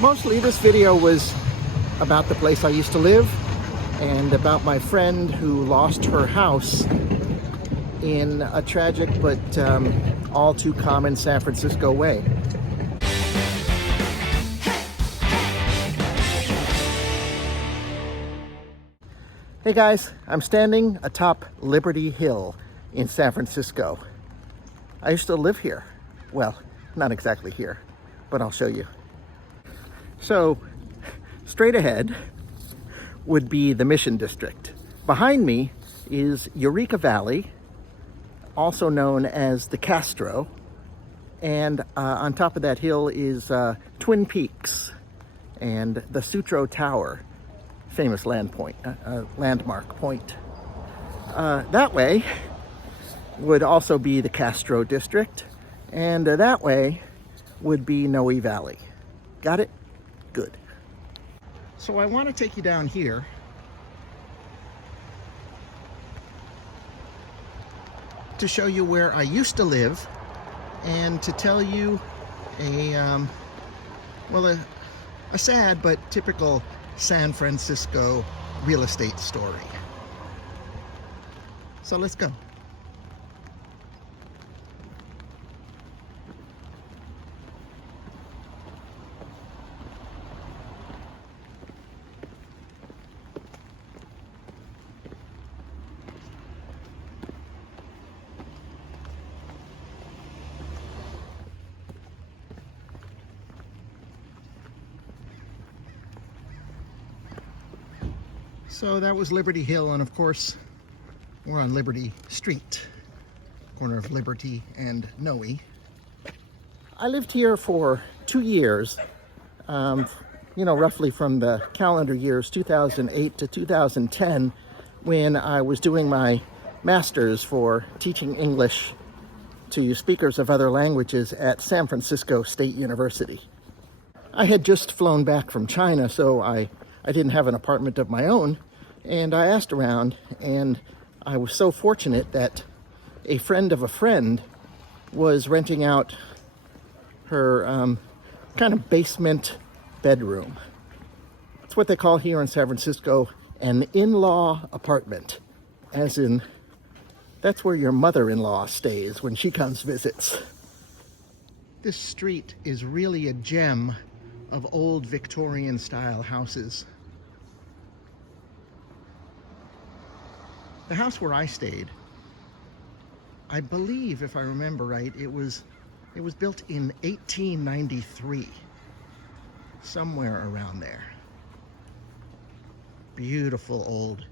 Mostly this video was about the place I used to live and about my friend who lost her house in a tragic but all too common San Francisco way. Hey guys, I'm standing atop Liberty Hill in San Francisco. I used to live here. Well, not exactly here, but I'll show you. So, straight ahead would be the Mission District. Behind me is Eureka Valley, also known as the Castro, and on top of that hill is Twin Peaks and the Sutro Tower, famous landmark point. That way would also be the Castro District, and that way would be Noe Valley. Got it? Good. So I want to take you down here to show you where I used to live and to tell you a sad but typical San Francisco real estate story. So let's go. So that was Liberty Hill, and of course we're on Liberty Street, corner of Liberty and Noe. I lived here for 2 years, roughly from the calendar years 2008 to 2010, when I was doing my master's for teaching English to speakers of other languages at San Francisco State University. I had just flown back from China, so I didn't have an apartment of my own, and I asked around, and I was so fortunate that a friend of a friend was renting out her kind of basement bedroom. It's what they call here in San Francisco an in-law apartment, as in that's where your mother-in-law stays when she comes visits. This street is really a gem of old Victorian style houses. The house where I stayed, I believe, if I remember right, it was built in 1893, somewhere around there. Beautiful old,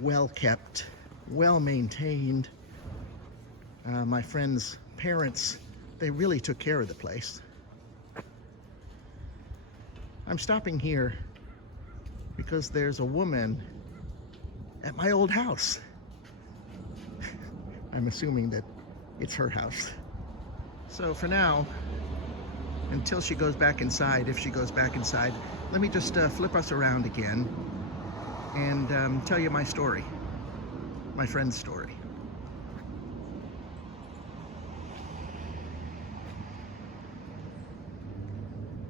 well-kept, well-maintained. My friend's parents, they really took care of the place. I'm stopping here because there's a woman at my old house. I'm assuming that it's her house. So for now, until she goes back inside, if she goes back inside, let me just flip us around again and tell you my story, my friend's story.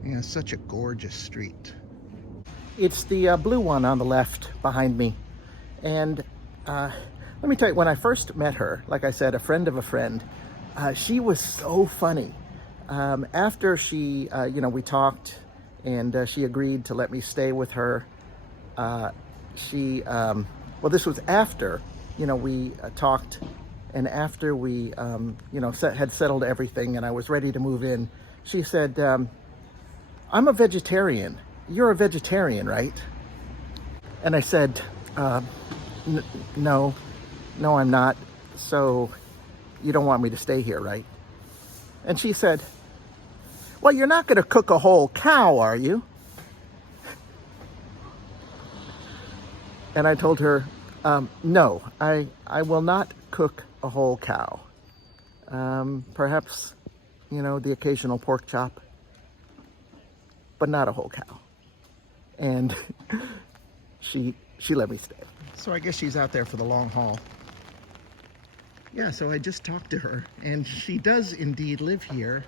Yeah, such a gorgeous street. It's the blue one on the left behind me. And let me tell you, when I first met her, like I said, a friend of a friend, she was so funny. After she, we talked and she agreed to let me stay with her. This was after, we talked, and after we, had settled everything and I was ready to move in, she said, I'm a vegetarian. You're a vegetarian, right? And I said, no, I'm not. So you don't want me to stay here, right? And she said, well, you're not going to cook a whole cow, are you? And I told her, no, I will not cook a whole cow. Perhaps, the occasional pork chop, but not a whole cow. And she let me stay. So I guess she's out there for the long haul. Yeah, so I just talked to her, and she does indeed live here.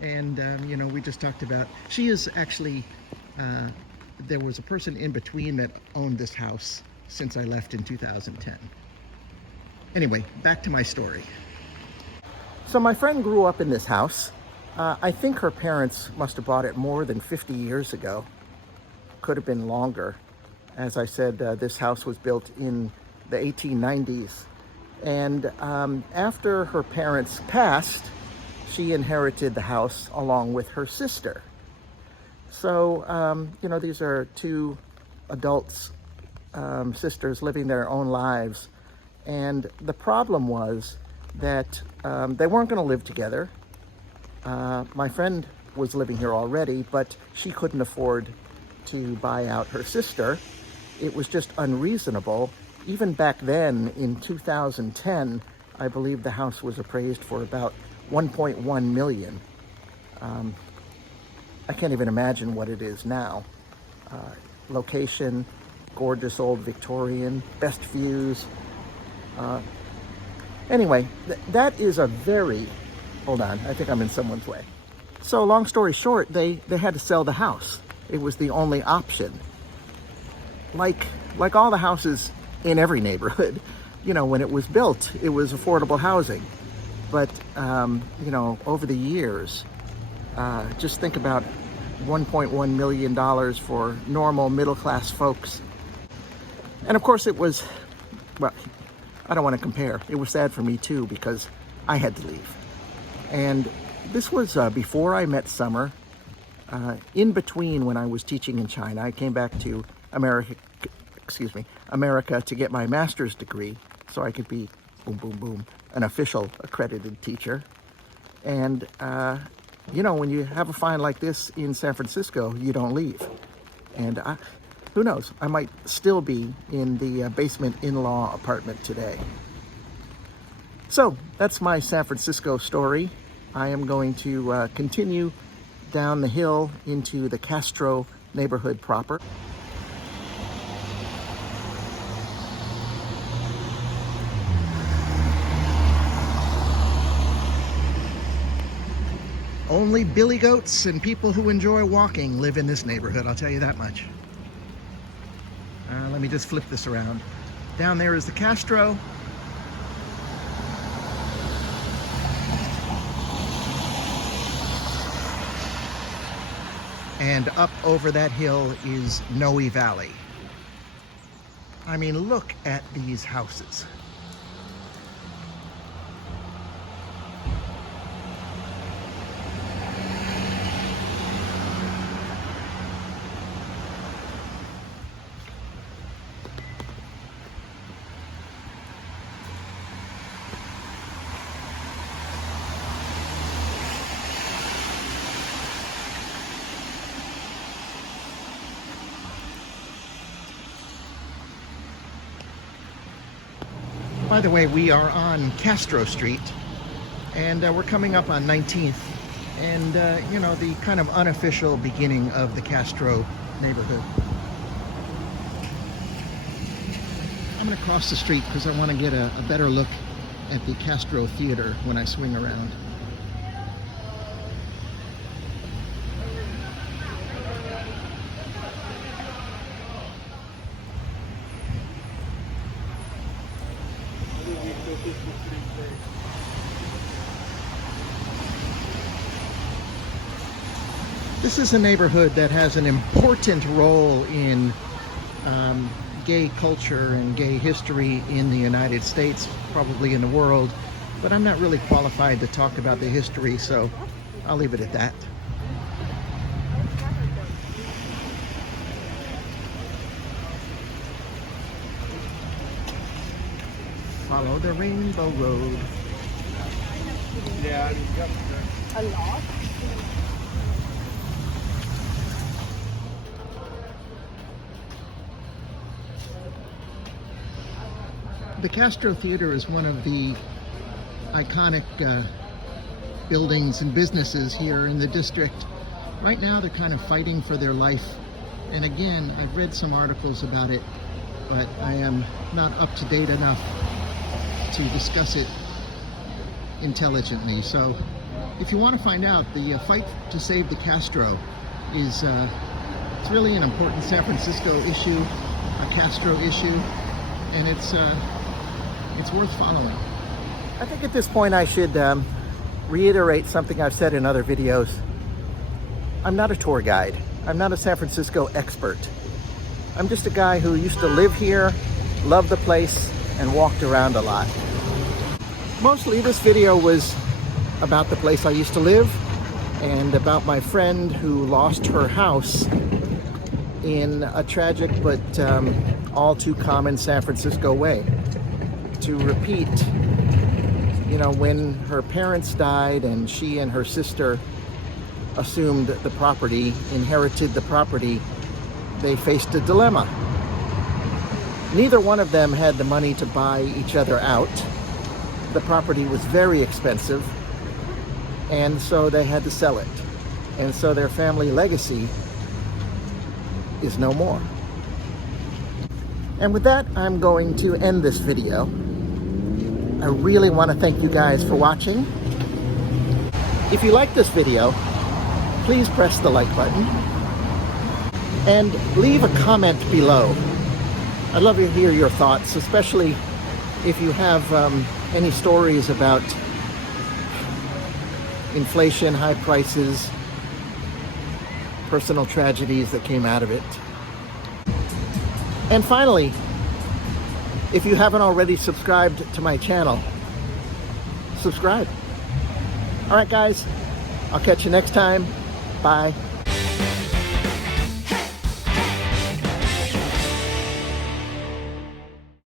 And, you know, we just talked about, she is actually, there was a person in between that owned this house since I left in 2010. Anyway, back to my story. So my friend grew up in this house. I think her parents must have bought it more than 50 years ago. Could have been longer. As I said, this house was built in the 1890s. And after her parents passed, she inherited the house along with her sister. So, you know, these are two adults, sisters living their own lives. And the problem was that they weren't going to live together. My friend was living here already, but she couldn't afford to buy out her sister. It was just unreasonable. Even back then, in 2010, I believe the house was appraised for about 1.1 million. I can't even imagine what it is now. Location, gorgeous old Victorian, best views. Anyway, that is a very, hold on, I think I'm in someone's way. So long story short, they had to sell the house. It was the only option. Like all the houses in every neighborhood, you know, when it was built, it was affordable housing. But, you know, over the years, just think about $1.1 million for normal middle-class folks. And of course it was, well, I don't want to compare. It was sad for me too, because I had to leave. And this was before I met Summer. In between when I was teaching in China, I came back to America to get my master's degree so I could be, boom, boom, boom, an official accredited teacher. And, you know, when you have a find like this in San Francisco, you don't leave. And who knows, I might still be in the basement in-law apartment today. So that's my San Francisco story. I am going to continue down the hill into the Castro neighborhood proper. Only billy goats and people who enjoy walking live in this neighborhood, I'll tell you that much. Let me just flip this around. Down there is the Castro. And up over that hill is Noe Valley. I mean, look at these houses. By the way, we are on Castro Street, and we're coming up on 19th, and you know, the kind of unofficial beginning of the Castro neighborhood. I'm going to cross the street because I want to get a better look at the Castro Theater when I swing around. This is a neighborhood that has an important role in gay culture and gay history in the United States, probably in the world, but I'm not really qualified to talk about the history, so I'll leave it at that. Follow the Rainbow Road. Yeah, a lot. The Castro Theater is one of the iconic buildings and businesses here in the district. Right now they're kind of fighting for their life. And again, I've read some articles about it, but I am not up to date enough to discuss it intelligently. So if you want to find out, the fight to save the Castro is it's really an important San Francisco issue, a Castro issue, and it's worth following. I think at this point I should reiterate something I've said in other videos. I'm not a tour guide. I'm not a San Francisco expert. I'm just a guy who used to live here, loved the place, and walked around a lot. Mostly this video was about the place I used to live and about my friend who lost her house in a tragic but all too common San Francisco way. To repeat, you know, when her parents died and she and her sister assumed the property, inherited the property, they faced a dilemma. Neither one of them had the money to buy each other out. The property was very expensive, and so they had to sell it. And so their family legacy is no more. And with that, I'm going to end this video. I really want to thank you guys for watching. If you like this video, please press the like button and leave a comment below. I'd love to hear your thoughts, especially if you have any stories about inflation, high prices, personal tragedies that came out of it. And finally, if you haven't already subscribed to my channel, subscribe. All right, guys, I'll catch you next time. Bye.